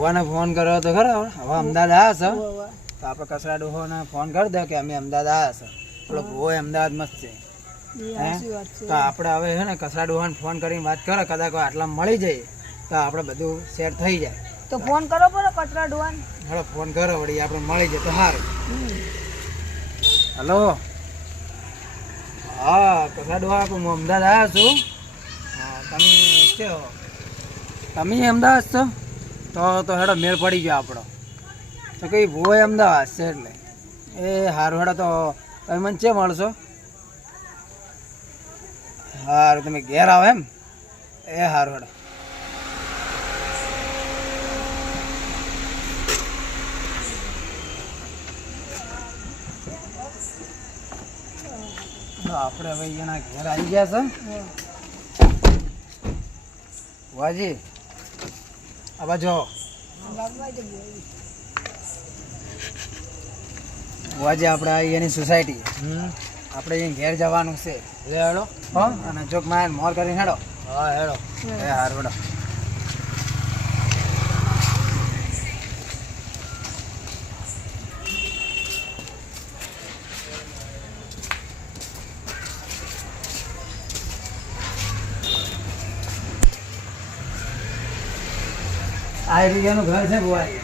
ભુવાને phone કર્યો તો ખરો. હવે અમદાવાદ આવ્યા છે. તો આપણે કસરા ડોહોને ફોન કરી દે કે અમે અમદાવાદ આવ્યા છે. પેલો ભુવો અમદાવાદ મસ્ત છે. તો આપણે હવે છે ને કસરા ડોહાને ફોન કરીને વાત કરો. કદાચ આટલા મળી જાય તો આપણે બધું સેટ થઈ જાય. તો ફોન કરો બરો કચરા ડોવાન હેડો ફોન કરો વળી આપણે મળી જાય તો સારું. હલો. હા કસરા ડોહા હું અમદાવાદ આવ્યા છું. હા તમે છે? તમે અમદાવાદ છો? તો તો હેડો મેળ પડી ગયો આપણો. તો કઈ ભૂવો અમદાવાદ છે એટલે. એ હારું હેડો તો તમે મને ચે મળશો હારું તમે ઘેર આવો એમ. એ સારું હેડો. આપણે હવે એના ઘેર આવી ગયા છે. વાજી આ જો. આજે આપણે આવી એની સોસાયટી આપણે અહીંયા ઘેર જવાનું છે. લે હેડો. હા અને ચોકમાં મોર કરીને હેડો. હા હેડો. હે હાર હેડો. આ એરિયાનું ઘર છે બુવાજી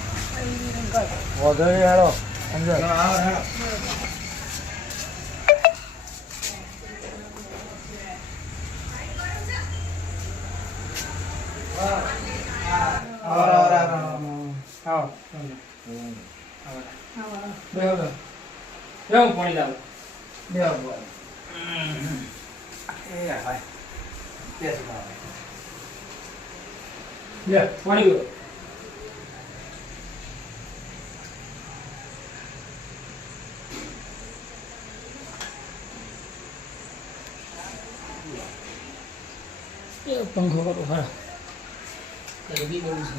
વગર હેડો કેવું પાણી લાવ લે પાણી પીવો. એ પંખો કરો ખરા ગરમી બહુ છે.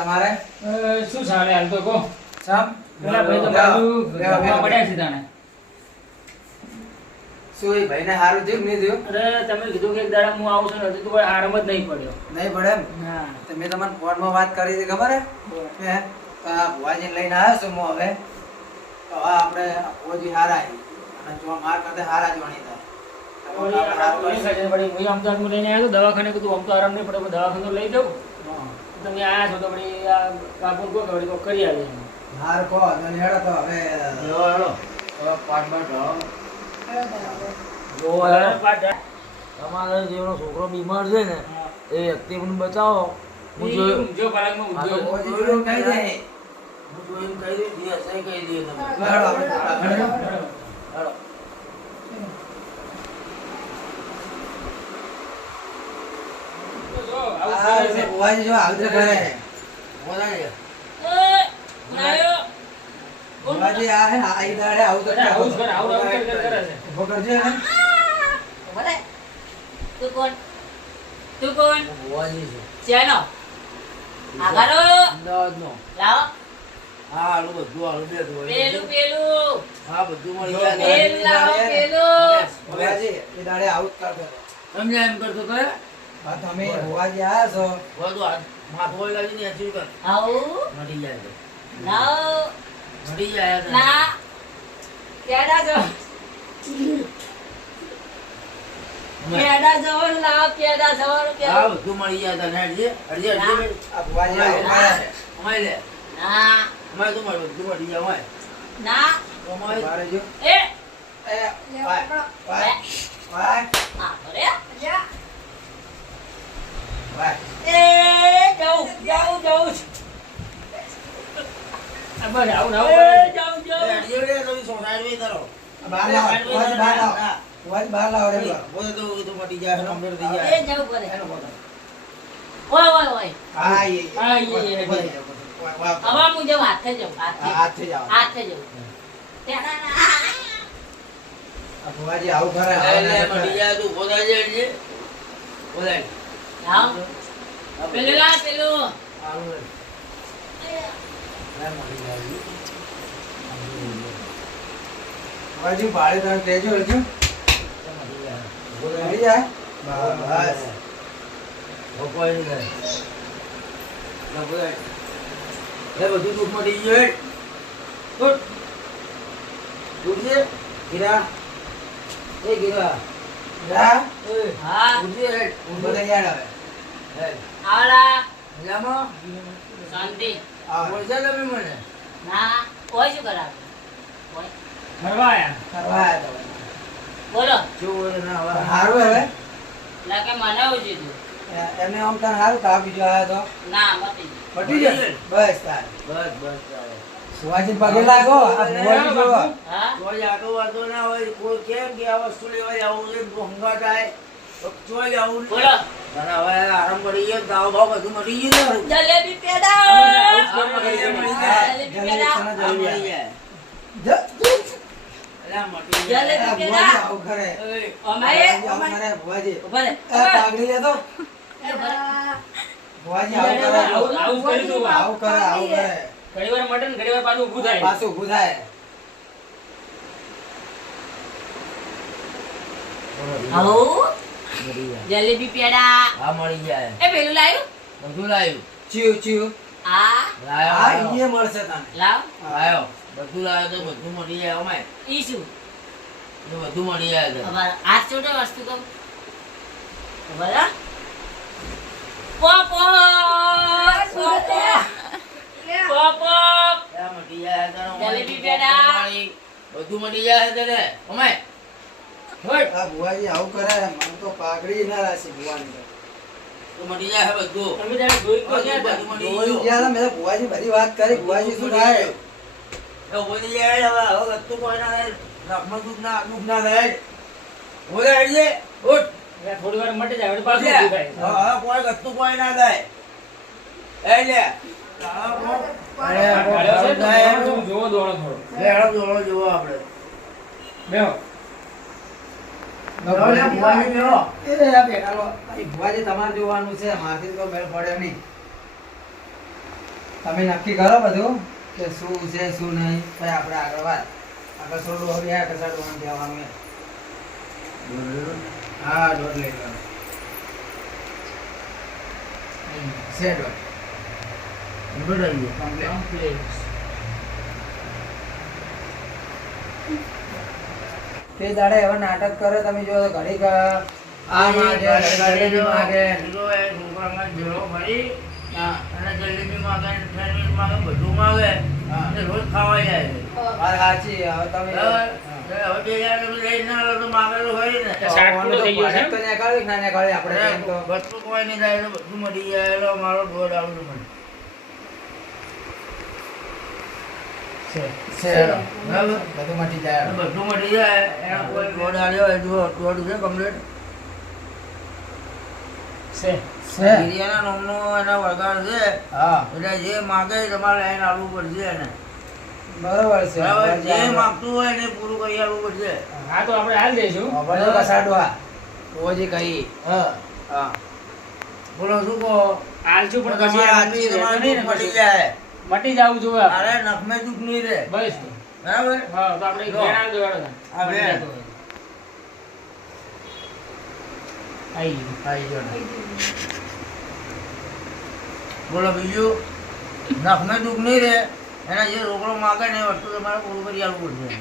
તમારે? શું ચાલે હાલ તો કહો. સામ? પેલા ભાઈ તો બાજુ પડ્યા છે તાણે. શું એ ભાઈને સારું થયું નહીં થયું? અરે તમે કીધું કે એક દાડા હું આવું છું ને હજુ તો કોઈ આરામ જ નહીં પડ્યો. નહીં પડે એમ? હા. તો મેં તમને ફોનમાં વાત કરી હતી ખબર હે? ભુવાજીને લઈને આવ્યો છું હું હવે. હવે આપણે ભુવાજી હારા આવી અને જો માર કરતા હારા જ અમદાવાદમાં લઈને આવ્યો દવાખાને કીધું આમ તો આરામ નહીં પડે દવાખાને લઈ જાઉં. તમે આયા છો તો પછી આ કાપડ કહો કે કરી આવી હાર કહો તો હેડો તો હવે. હવે પાટ બાટ તમારા જેવડો છોકરો બીમાર છે ને એ વ્યક્તિ પણ બચાવો. હું જોયું કહી દે. હું કહી દઈશ જે હશે કહી દે તમે હેડો. હેડો. હાલો. જો, આવું આ છે. છે ભુવાજી જો આવજો ઘરે. ભુવાજી આ હે આ દાડે આવું તો આવું કરે, આવું આવું કરે, કરે. ઊભો કરજો એને. તું કોણ? તું કોણ? હું ભુવાજી છું. શેનો? આગળ અમદાવાદનો. લાવો. હા આલું બધું આલું બે ધોઈ. પેલું પેલું. હા બધું મળી જાય પેલું લાવો પેલું. ભુવાજી એ દાડે આવું કરતો હતો. એમ કરતો? હા? તમે છો. લાગી ને હજી કર. આવું? મટી જાય તો. લાવો. જાય ના. કેડા જો. જવાનું લાવો જવાનું મળી જાય તને. આ લે. ના. અમાય તો મળે, બધું મળી જાય અમાય. ના. અમાય બારે જો. એ. એ, વાય, વાય, વાય, આ કરે વાય. એ જાઉં જાઉં જાઉં બસ આવું આવું એ જાઉં આવું કરે આવું. લે, મટી જાય હરજી. ભુવાજી ભાડે તમે કહેજો હજુ. મળી જાય? બસ. એ બધું દુઃખ મટી ગયું હેડ. ઉઠ. એ ગિરા. હા ઉઠજે હેડ. ઊંઘો તો શાંતિ. મને? ના કોઈ શું કોઈ બોલો. હારું હવે. લાગે મને આમ હારું બીજો તો. મતી મટી જાય બસ તાર. બસ બસ ચાલે. શિવાજી પગે લાગો આ ભુવાજી જોવો. હા? કોઈ આગળ વાતો ના હોય. કોઈ કેમ કે આ વસ્તુ લેવા આવું છે ભંગા થાય. તો ચોય બોલો. અને હવે આરામ કરી ગયો દાવ ભાવ બધું મળી ગયું જલેબી પેડા. જલેબી પેડા. જલેબી આવું કરે અમારે ભુવાજી આવું કરે ભુવાજી ઊભા રહે. એ પાઘડી લેતો. ભુવાજી આવું કરે. આવું આવું જ આવું કરે આવું કરે ઘણી વાર મટે ને ઘણી વાર પાછું ઊભું થાય. પાછું ઊભું થાય. આવું. જલેબી પેડા. આ મળી જાય. એ પેલું લાવ્યું? બધું લાવ્યું. ચીવ ચીવ આ લાવ્યો, આ લાવ્યો. મળશે તને. લાવ. લાવ્યો. બધું લાવ્યો તો બધું મળી જાય અમે ઈ શું? એ બધું મળી જાય તો. આ છોટો વસ્તુ તો ખબર હા? પોપ પોપ પોપ જલેબી પેડા. મળી. બધું મળી જાય તને અમાય આ ભુવાજી આવું કરે મને તો પાઘડી ના રાશી ભુવાની તો મળી જાય બધું તમે ત્યારે જોઈ તો ગયા બધું હતા. મળી જોઈ ગયા મેં ભુવાજી બધી વાત કરી ભુવાજી શું થાય જાય હવે હવે ગત્તું કોઈ ના ના ના ઉઠ થોડી વાર મટી જાય પાછું લે. કોઈ ગત્તું કોઈ ના થાય એ જોવો દોડો થોડો જુઓ આપણે બેહો હેડો લે, ભુવાજી બેહો. એ આ બેઠા લો. અહીં ભુવાજી તમારે જોવાનું છે મારથી તો મેળ પડે નહીં તમે નક્કી કરો બધું કે શું છે શું નહીં પછી આપણે આગળ વાત આગળ સોડું હવે આ કસાડવાનું કહેવાનું એમ. હા દોઢ લઈ ગયો. કમ્પ્લીટ. તે દાડે હવે નાટક કરે તમે જો ઘડી ઘડીક આ માગે જલેબી માગે. અને જલેબી માગે ને માગે બધું માગે હા. રોજ ખાવા જાય છે. સાચી હવે તમે આપણે બધું કોઈ નહીં થાય એટલે બધું મળી જાય એટલે મારો ગોડ આવડું મને બરાબર? બધું મટી જાય. બધું મળી જાય. એનો કોઈ દોડ આવ્યો હોય જુઓ દોડ છે કમ્પ્લીટ છે. છે. ગિરિયાના નામનો એના વળગાડ છે. હા. એટલે જે માગે તમારે લઈને આવવું પડશે એને. બરોબર છે. જે માગતું હોય એને પૂરું કરી આવવું પડશે. હા તો આપણે હાલ દઈશું અભડો કસાડવા રોજી કહી. હા. હા. બોલો શું કહો? હાલ છું પણ પછી તમારે નહીં જાય. મટી જવું જોઈએ અરે નખમે દુખ નહીં રે. બસ. બરાબર? હા તો આપણે જો. ઘેર આ બે. આઈ આઈ જો બોલો બીજું? નખમે દુખ નહીં રે. એના જે રોકડો માગે ને એ વસ્તુ તમારે પૂરું કરી આવવું પડશે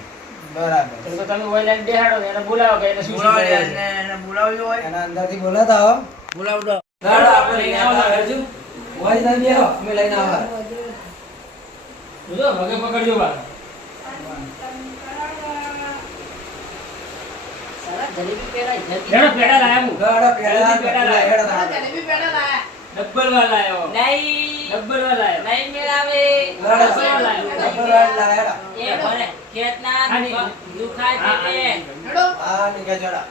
બરાબર. તો તમે ઓઈલ લાઈન દેખાડો એને બોલાવો કે એને શું એને બોલાવજો હોય. એના અંદરથી બોલાતા હો. બોલાવજો. દાડા આપણે લઈને લઈને આવો હજુ. ભુવાજી તમે બેહો. અમે લઈને આવા જોજો વગે પકડજો બા જલેબી પેડા લાયા હું. લાયા. જલેબી લાયા. વાળા નહીં. વાળા નહીં મેળાવે. વાળા એ ભલે દુખાય નીકળ જોડા.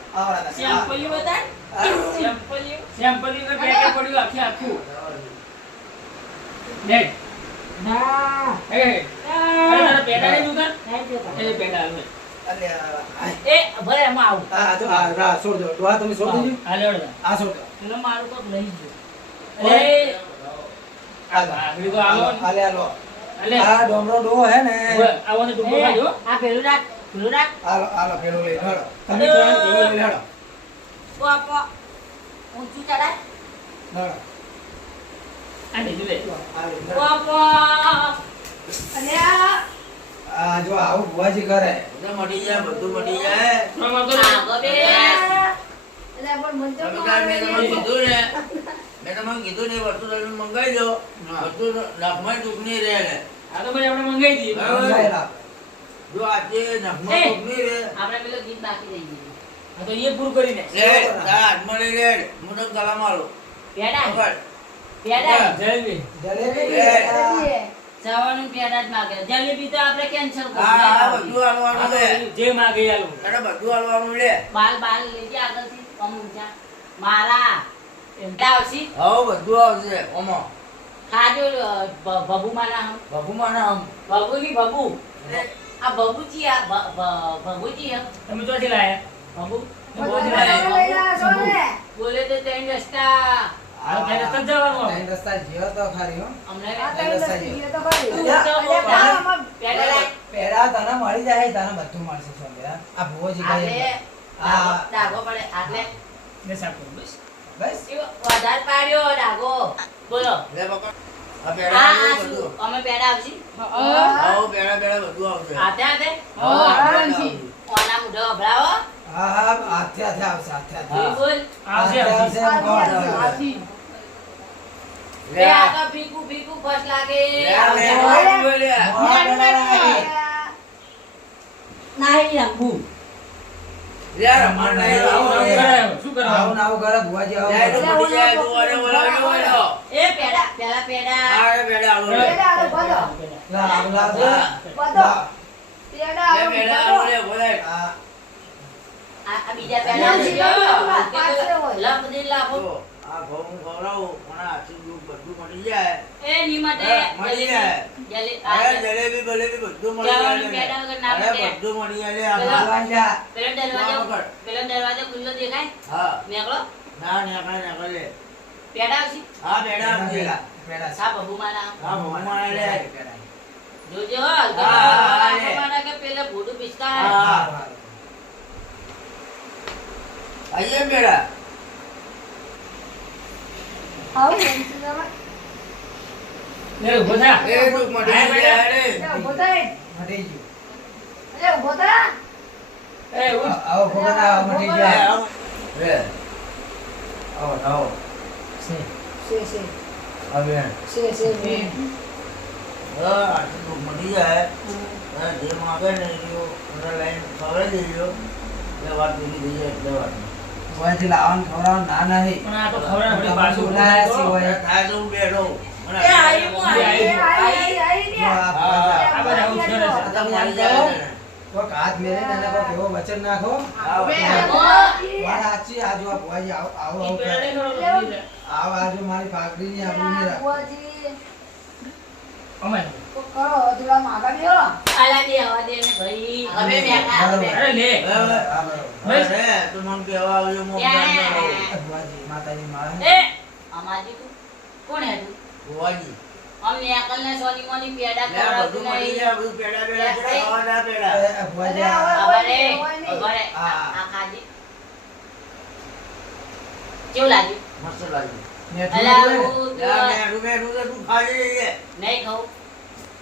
સેમ્પલ પડ્યું આખી આખું. દેખ ના. એ. અરે પેડા એ આવે આ, એ ભલે એમાં આવું. આ, જો, આ, રા, છોડ દો. ડોહા તમે છોડ દેજો. હા લેવડો આ છોડ દો. પેલો મારું કોક લઈ ગયો. અરે. આ. આગળ તો આલો આલે, આલો. અલે આ ડોમરો ડોહો હે ને. આવો ને ડબ્બો ખાજો આ પેલું રાખ પેલું રાખ. આલો આલો પેલું લઈ હેડો. તમે તો પેલું લઈ હેડો. ઓ આપો ઊંચું ચડાય આ બીજું લે આ જો આવું ભુવાજી કરે. મટી જાય બધું મટી જાય. મેં તમને કીધું ને વસ્તુ તમે મંગાવી દો બધું નખમાં નહીં રહે ને. આ તો પછી આપણે મંગાવી દઈએ. બરાબર. જો આજે નખમાં એ. નહીં રહે. આપણે પેલો ગીત બાકી રહી ગયું આ તો એ પૂરું કરીને. લે તારા હાથમાં લઈ લે હું તને મારો. પકડ. પેડા જલેબી. જલેબી. જવાનું પેડા જ માગે. જલેબી તો આપણે કેન્સલ હા હા બધું આ લે. જે માગે આલું એને બધું હાલવાનું લે. બાલ બાલ લઈ આગળથી. કમ ઊંચા મારા. પેડા આવશી. હવે બધું આવશે. ઓમો. ખાજો બબુ મારા હમ. ભગુમાં ના આમ બબુ ની બબુ આ બબુજી આ બબુજી હમ તમે લાયા? બબુ તમે ને? બોલે તો ત્રણ રસ્તા. હો. મળી જાય તને બધું મળશે આ કરું બસ. બસ? વધારે પાડ્યો ડાઘો. બોલો. લે પકડ આ આ પેડા આ બધું શું? અમે પેડા આવશી આવો પેડા પેડા બધું આવશે. હાથે હા, આરામથી. ઓના મુઢો અભડાવો? હા હા હાથે હાથે આવશે હાથે હાથે. બોલ આવશે આવશે આવશે, આવશે, ગોળ આવશે. લે આ. તો ભીખું ભીખું ફસ લાગે લે લે લે લે નહીં રંગું લે આ રમણ નહીં, આવું આવું આવું શું આવું કરવાનું ને આવું કરે ભુવાજી લે આવું ઓલે બોલાવજો, બોલો. એ પેડા પેલા પેડા આ પેડા આવું લે. પેડા આલો, બધો. લા, આવું. હા. બધો. લા, પેડા લે આલો, પેડા. આવું લે, બોલાય. આ બીજા પેડા. લપ દે લાભો જો, આ હું ખવડાવું, પણ આ આખી દૂધ બધું મટી જાય. એ ની માટે મળી જાય. જલે અરે આ જલેબી બલેબી બધું મળી જાય પેડા વગર ના અરે બધું મળી જાય આ પેલા- ખા. લાવવા જા. પેલો દરવાજો પેલો દરવાજો ખુલ્લો દેખાય હા નીકળો ના નેકળે નેકળે પેડા આવશી હા પેડા પેડા, પેડા, પેડા. સા બબુ મારા હા ભગવાન લે જોજો હા, હા, મારા કે પેલા ભૂડું પિસ્તા હા. હા, હા. આઈએ પેડા આવું. લે ઊભો થા. એ મટી. થા. એ આવો ભગવાન આવો, મટી. આવો. છે, છે, છે. હા આટલું દુઃખ મટી જાય. હા, જે માગે ને એ લાઈન લઈને દેજો. એટલે વાત પૂરી થઈ જાય એટલે વાત ભુવાજી લાવવાનું ખવડાવવાનું ના નહીં. પણ આ તો ખવડાવે વળી તમે પાછું બોલાયા સિવાય. ને. આ જ ને. હાથ મેલે ને એને કોઈક વચન નાખો આવો. આવો. વાત સાચી આ જો આ ભુવાજી આવો આવું આવું પેડા કરે. નહીં ખવડાવતો, લઈ જા. આવું આ જો મારી પાઘડીની આબરૂ નહીં રાખો. બુઆજી, અમને અકલ ને સોની મોની પેડા નહીં પેડા પેડા પેડા. આ- કેવું લાગ્યું મસ્ત લાગ્યું. છે, તું ખાઈ નહીં ખાઉં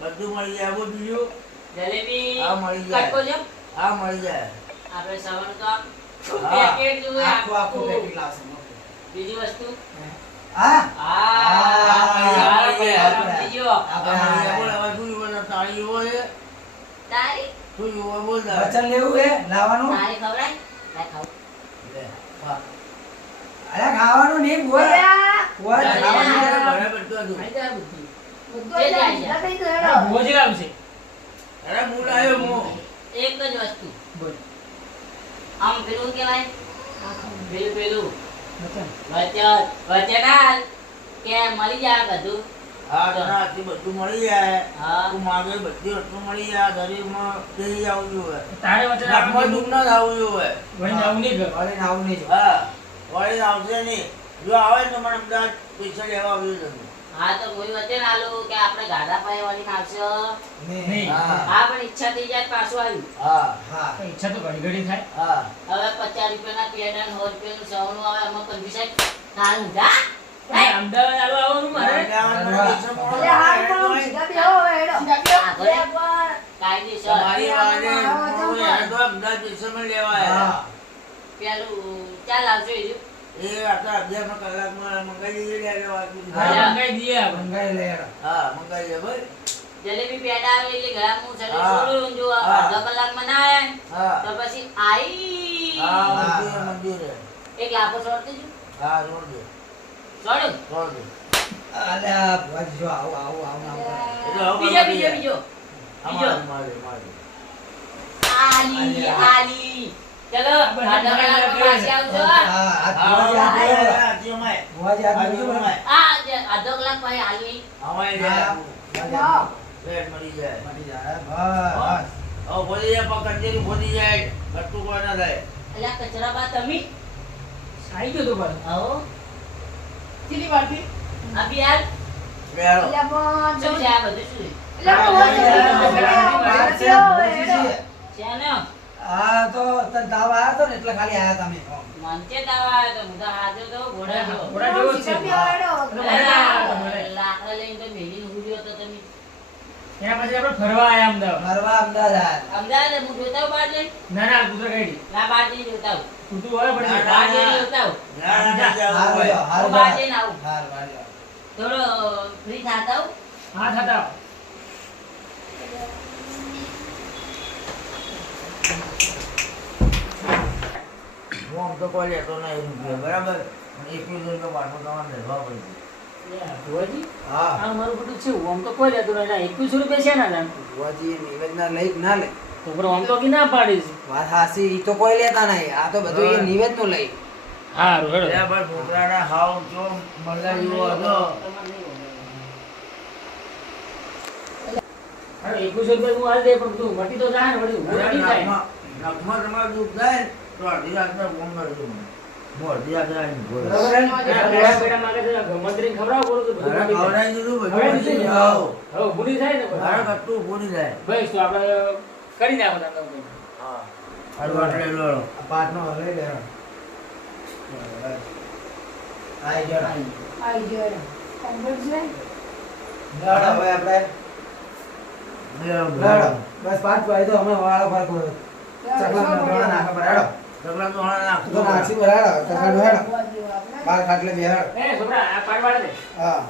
બધું મળી જાય, આવું બીજું. જલેબી આ મળી જાય. આ મળી જાય. આપણે તો પેકેટ જોઈએ આખું આખું આખું. પેકેટ લાવશે બીજી વસ્તુ હા. વચન લેવું હે? લાવવાનું. અરે ખાવાનું નહીં બોલ. બરાબર તો. અરે હું. એક જ વસ્તુ. બોલ. આમ પેલું કેવાય? પેલું પેલું. વચન વચનાલ કે મળી જાય બધું? હા તને આથી બધું મળી જાય. હા. તું માગે બધી વસ્તુ મળી જાય શરીરમાં બેસી જવું જોઈએ તારે દુઃખ ના થવું જોઈએ વળી આવું નહીં કર. આવું નહીં હા વળી આવશે નહીં. જો આવે ને તો મને અમદાવાદ પૈસા લેવા આવ્યું તમે હા તો ભોઈ વચ્ચે ના લો કે આપણે ગાડા પાય વાળી આવશો નહીં. હા. હા પણ ઈચ્છા થઈ જાય પાછું આવ્યું હા હા. ઈચ્છા તો ઘડી ઘડી થાય. હા. હવે પચાસ રૂપિયાના પેડા સો રૂપિયાનું સવનું આવે એમાં કંજુ સાહેબ તારું જા અમદાવાદ આવવાનું મારે. હા. કાયદેસર. હું. હા. પેલું ચાલ આવજો એ આટલા અગિયારમાં કલાકમાં મંગાવી દઈએ લે. હા, હા મંગાઈ દઈએ આપણે. લે હેડો. મંગાવી દે ભાઈ. જલેબી પેડા આવે એટલે ઘણા હું શરીર છોડું જો અડધો કલાકમાં ના આયા તો પછી આઈ. હા મંદિર એક લાફો છોડતી છું હા રોડ દે. છોડું. રોડ દે. અલ્યા ભુવાજી જો આવું આવું આવું બીજો બીજો બીજો. બીજો મારે, મારે. આલી. આલી. ચલો પાછી આવજો અડધો કલાક પછી મળી જાય મળી જાય બસ જાય જાય કટું કોઈ ના થાય કચરા બા તમે આવી ગયો તો પણ આવો કેટલી બધું શું ને હા તો તને તાવ આવ્યો તો ને એટલે ખાલી આયા તમે. મંચે દાવા આવ્યો તો મુદા તો તો ઘોડા જો ઘોડા જો છે. લાકડા લઈને તો મેલી ઉડ્યો તો તમે. એના પછી આપણે ફરવા આયા અમદાવાદ. ફરવા અમદાવાદ. અમદાવાદ હું જોતા બાદ લઈ ના ના કૂતરા કાઢી ના બહાર જઈને જોતા હોય પણ ના, બહાર ના, ના. જોતા ના, ના, હારું હારું હું બહાર લ્યો. જઈને આવું. હારું, હારું થોડો ફ્રી થતા હું હા થતા હું તો કોઈ લેતો નહીં રૂપિયા, બરાબર? એકવીસ રૂપિયા પાછો તમારે લેવા પડશે. હા. મારું બધું છે આમ તો કોઈ લેતું નહીં એકવીસો રૂપિયા છે ના ભુવાજી નિવેદના લઈ ના લે. તો પણ આમ તો કે ના પાડી છે. વાત હાસી ઈ તો કોઈ લેતા નહીં. આ તો બધું એ નિવેદનું લઈ. હા હેડો. લે ભાઈ હાવ જો જેવો હતો. એકવીસો રૂપિયા હું હાલ દે પણ તું મટી જાય ને વળી અડધી રાતના ફોન કરજો મને. હું અડધી રાત્રે આવીને ખવડાવો બોલું તો જાય. ખવડાવી દીધું હવે પતી દીધું ને? મારે કટું ભૂલી જાય બસ તો આપણે કરી નાખો તમને હા હારું આટલે લો લો. આ લે આઈ ગયો આઈ ગયો હેડો. કમ્પ્લીટ છે? હવે આપણે લો. બસ પાંચ વાય તો અમે વાળા પર કોઈ ચકલા ના નાખા પર હેડો ચકલા તો હમણાં તો નાસી પર હેડો ચકલા હેડો બાર ખાટલે બે એ છોકરા આ પાડ વાળે દે. હા.